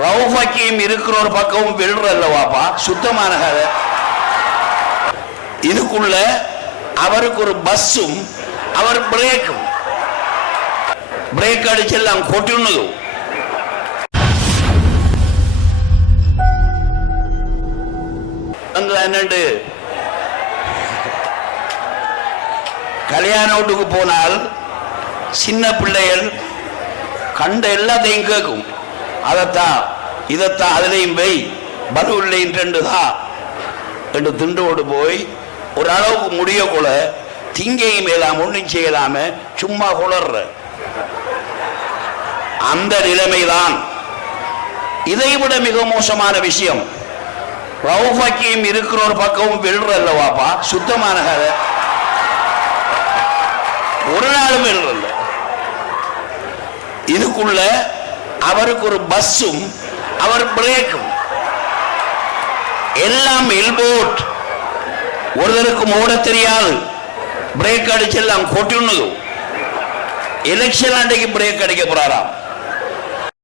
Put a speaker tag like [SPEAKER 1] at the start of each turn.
[SPEAKER 1] ரவுஃபக்கியும் இருக்கிற ஒரு பக்கமும் வெல்றல்லவாப்பா சுத்தமான இதுக்குள்ள அவருக்கு ஒரு பஸ்ஸும் அவர் பிரேக்கும் பிரேக் அடிச்செல்லாம் கொட்டினதும். அந்த என்னண்டு? கல்யாண வீட்டுக்கு போனால் சின்ன பிள்ளைகள் கண்ட எல்லாத்தையும் கேட்கும். அதைத்தான் இதைத்தான் அதுலேயும் வை. பலு இல்லைன்னு தான் என்று திண்டோடு போய் ஒரு அளவுக்கு முடியக்குள்ள திங்கையும் மேலாம் ஒன்றும் செய்யலாம சும்மா குளர்ற. அந்த நிலைமைதான். இதைவிட மிக மோசமான விஷயம். ரவுஃபக்கியும் இருக்கிற ஒரு பக்கமும் வெல்றல்லவாப்பா சுத்தமான கதை. ஒரு நாளும் வெல்றல்ல. இதுக்குள்ள அவருக்கு ஒரு பஸ்ஸும் அவர் பிரேக்கும். எல்லாம் எல்போட். ஒருத்தருக்கும் ஓட தெரியாது. பிரேக் அடிச்செல்லாம் கொட்டினது எலெக்ஷன் அன்றைக்கு பிரேக் அடிக்க போறாராம்.